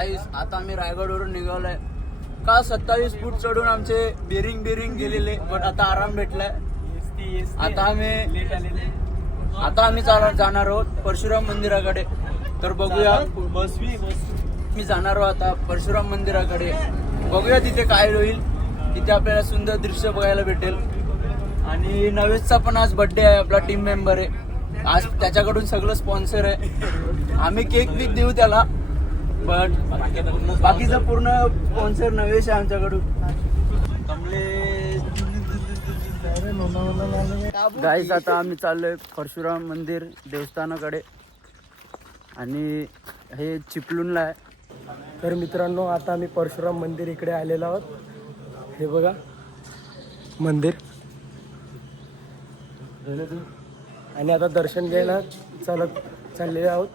आता आम्ही रायगडवरून निघालोय का 27 फूट चढून आमचे बेरिंग गेलेले, पण आता आराम भेटलाय. आता आम्ही जाणार आहोत परशुराम मंदिराकडे. तर बघूया, मी जाणार आहोत आता परशुराम मंदिराकडे. बघूया तिथे काय होईल. तिथे आपल्याला सुंदर दृश्य बघायला भेटेल. आणि नवेशचा पण आज बर्थडे आहे, आपला टीम मेंबर आहे आज, त्याच्याकडून सगळं स्पॉन्सर आहे. आम्ही केक बिक देऊ त्याला, पण बाकीचं पूर्ण स्पॉन्सर नवेश आहे आमच्याकडून. गाईस आता आम्ही चाललोय परशुराम मंदिर देवस्थानाकडे आणि हे चिपळूणला आहे. तर मित्रांनो, आता आम्ही परशुराम मंदिर इकडे आलेलो आहोत. हे बघा मंदिर, आणि आता दर्शन घ्यायला चाललेले आहोत.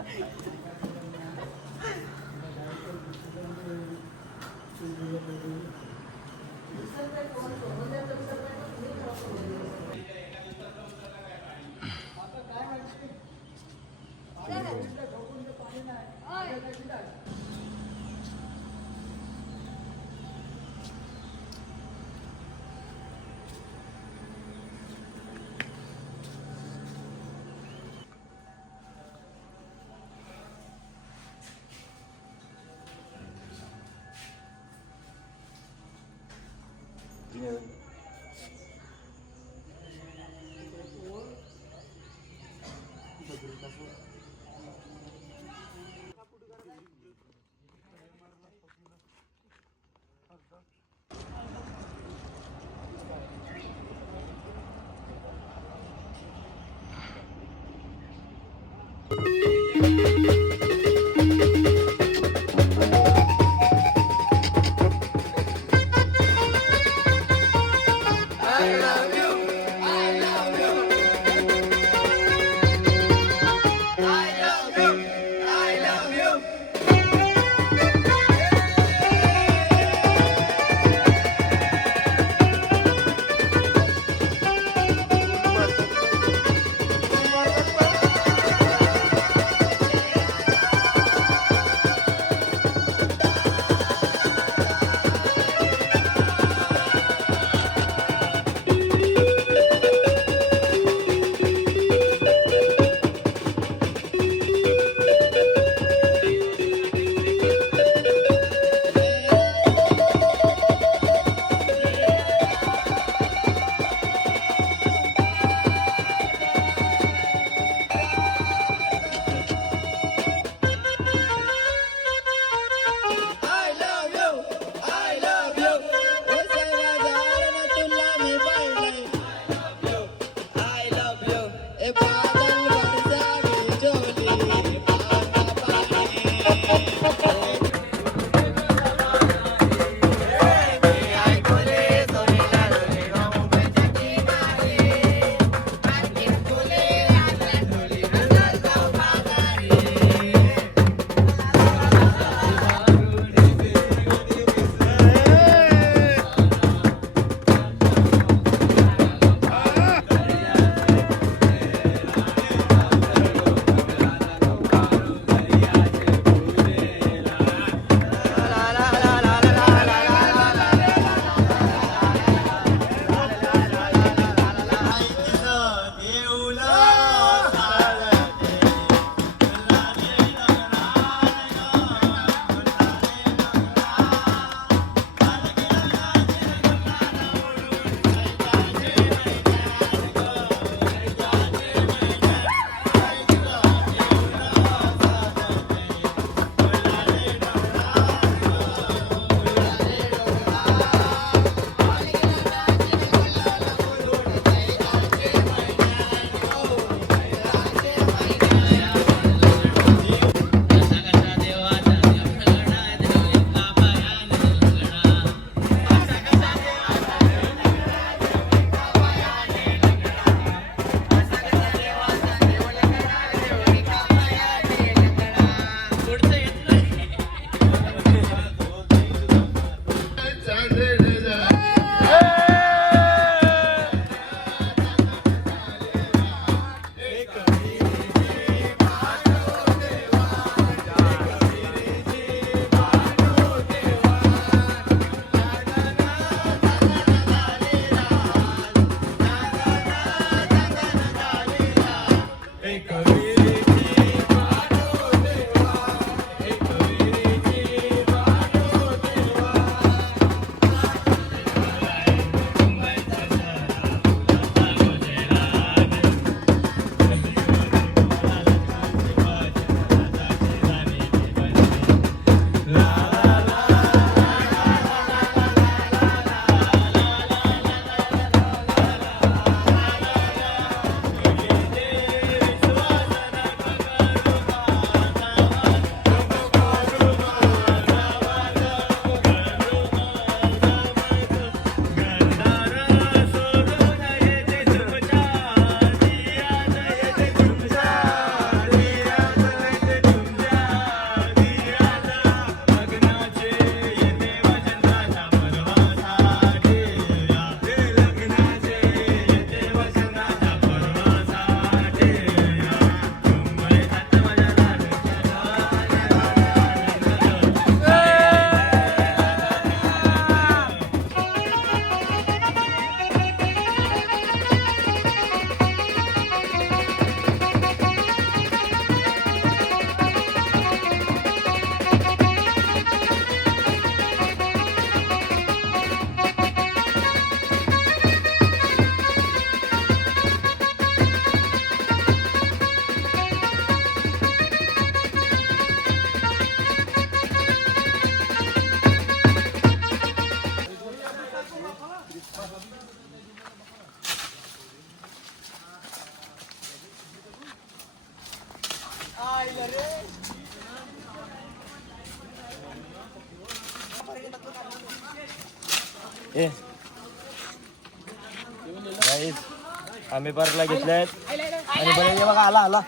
आम्ही परला घेतल्यात आणि बरं बघा आला आला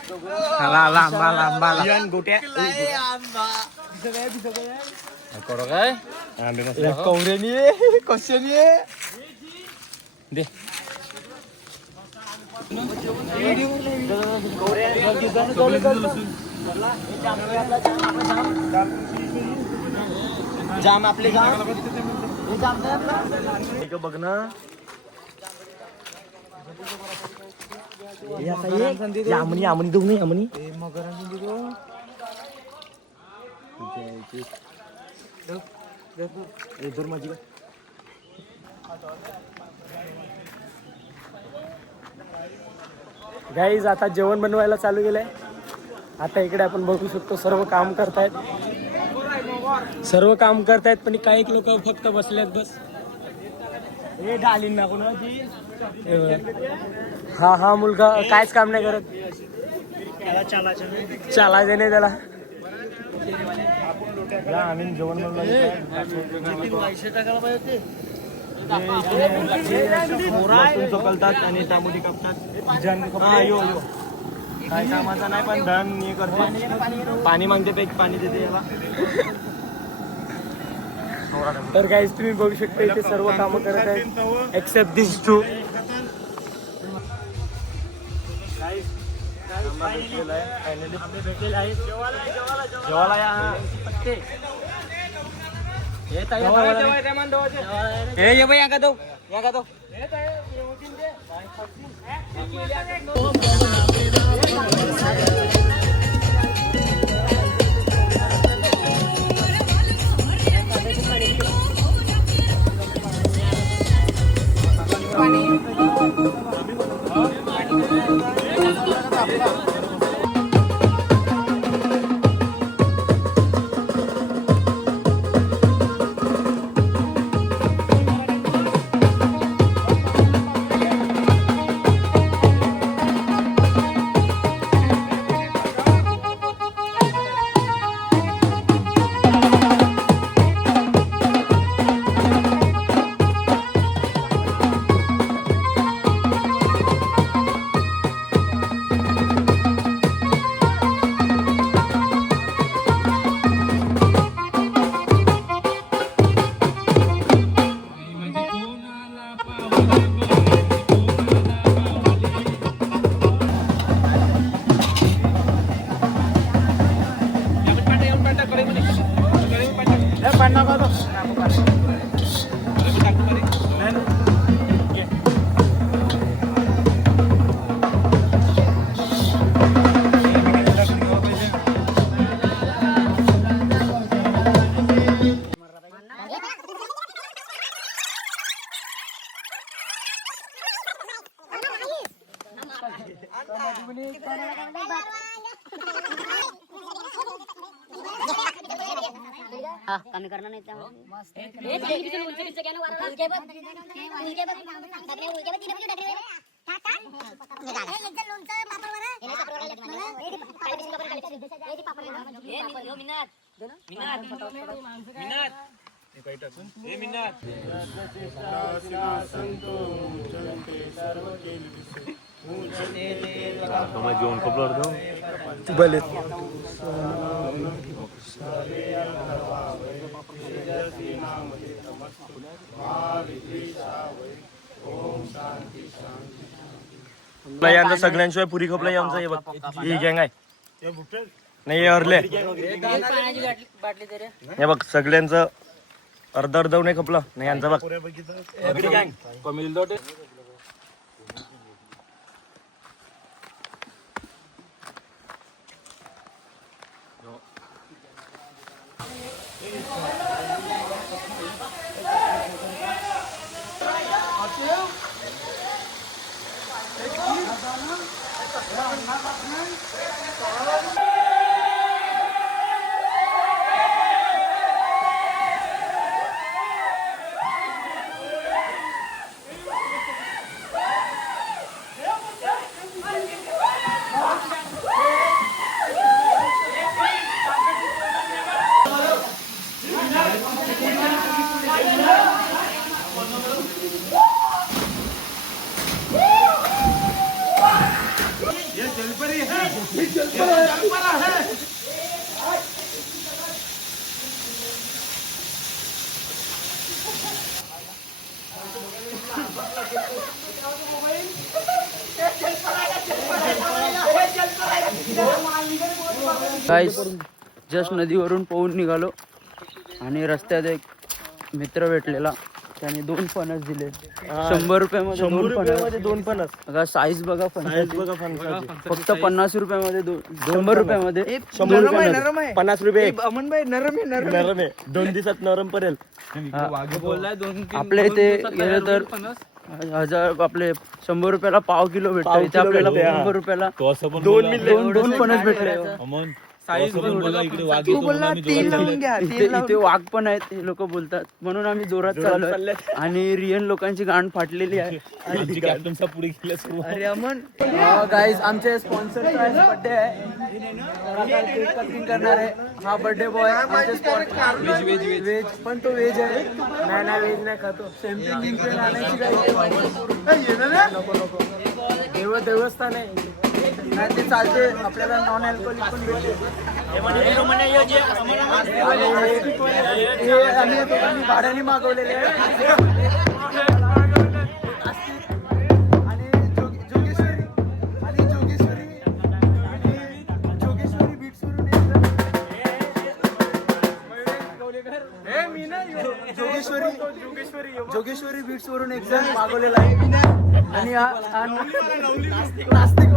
आला आला आंबा आला आंबा आला गोट्या काय आंबे कवरेनी कशानी दे जाम आपले बघ ना आमनी आमनी देऊ नाही आमनी माझी गाईज आता जेवण बनवायला चालू केलंय. आता इकडे आपण बघू शकतो सर्व काम करतायत पण काही लोक फक्त बसलेत बस. हे डालीन ना कोणाची हा मुलगा कायच काम नाही करत. चालायचं नाही त्याला. आम्ही जेवण चकलतात आणि त्यामध्ये कापतात. काय कामाचा नाही पण धन हे करते. पाणी मागते पैकी पाणी देते याला. तर गाईज तुम्ही बघू शकता इथे सर्व कामं करत आहेत एक्सेप्ट दिस टू. जेवायला या ये भाई या का दो हा कमी करणार नाही त्यामुळे जेवण खबर भले यांचा सगळ्यांशिवाय पुरी खपला यांचा हे बघ ही गँग आहे नाही हरले हे बघ सगळ्यांचं अर्ध अर्ध नाही खपलं नाही यांचा बघ गाईस जस्ट नदीवरून पोहून निघालो आणि रस्त्यात एक मित्र भेटलेला, त्याने 2 फणस दिले 100 रुपयामध्ये 2 फणस. 2 फणस. बघा साईज बघा फणसाची. बघा फणसाची. फक्त 50 रुपयामध्ये 100 रुपयामध्ये 100 रुपये 50 रुपये. अमनभाई नरम आहे नरम आहे. 2 दिवसात नरम पडेल. आपल्या इथे गेलं तर 1000 आपले 100 रुपयाला पाव किलो भेटतो. पाव इथे किलो आपल्याला भेटते, हा. 100 रुपयाला 2 फणस भेटले. इथे वाघ पण आहेत हे लोक बोलतात, म्हणून आम्ही जोरात चाललोय आणि रिअल लोकांची गांड फाटलेली आहे. अरे अमन गाईज आमचे स्पॉन्सर बर्थडे आहे, तर आता केक कटिंग करणार आहे. हा बर्थडे बॉय व्हेज पण तो व्हेज आहे. नाही व्हेज नाही खातो. शॅम्पेन गिम्पेन आणायची काय नको देवस्थान आहे. नाही ते चालते, आपल्याला नॉन अल्कोहोलिक पण भेटते. हे आम्ही भाड्याने मागवलेले आहे. आणि जोगेश्वरी बीट्स वरून जोगेश्वरी बीट्स वरून एक जण मागवलेला आहे. आणि हा नास्तिक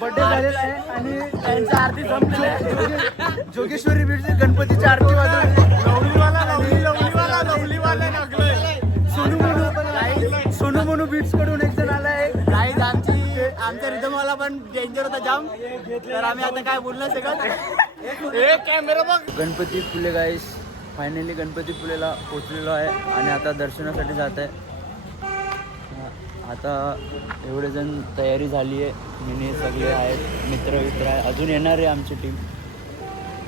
बर्थडे झालेला आहे आणि त्यांची आरती संपली आहे. जोगेश्वरी बीडची गणपतीची आरती वाजवली. सोनू मोनू बीट्स कडून एक जण आलाय. गाईज आमच्या रिदमवाला पण डेंजर होता जाम, तर आम्ही आता काय बोलू नाही शकत. कॅमेरा बघ. गणपती फुले गाईस फायनली गणपती फुलेला पोचलेलो आहे आणि आता दर्शनासाठी जात आहे. आता एवढे जण तयारी झाली आहे. मिनी सगळे आहेत, मित्र आहे, अजून येणार आहे आमची टीम.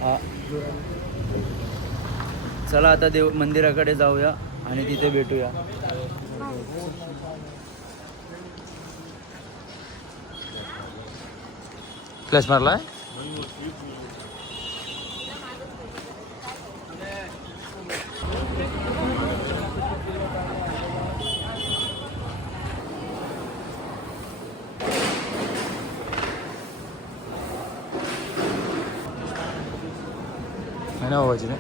हा चला आता देव मंदिराकडे जाऊया आणि तिथे भेटूया. फ्लॅश मारला. ना आवाज नाही.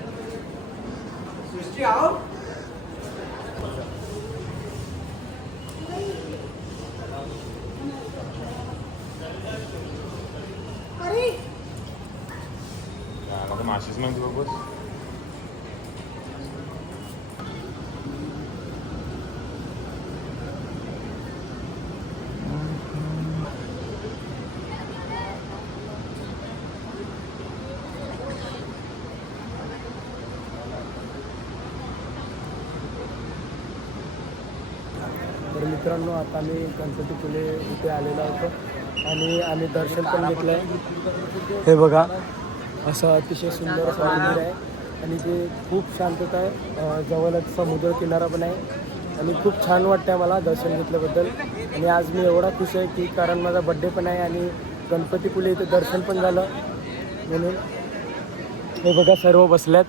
माशीच मग बघ. तर मित्रांनो आता आम्ही गणपतीपुळे इथे आलेलो होतो आणि आम्ही दर्शन पण घेतलं आहे. हे बघा असं अतिशय सुंदर असं मंदिर आहे आणि ते खूप शांतता आहे. जवळच समुद्र किनारा पण आहे आणि खूप छान वाटतं आहे मला दर्शन घेतल्याबद्दल. आणि आज मी एवढा खुश आहे की कारण माझा बड्डे पण आहे आणि गणपतीपुळे इथे दर्शन पण झालं म्हणून. हे बघा सर्व बसल्यात.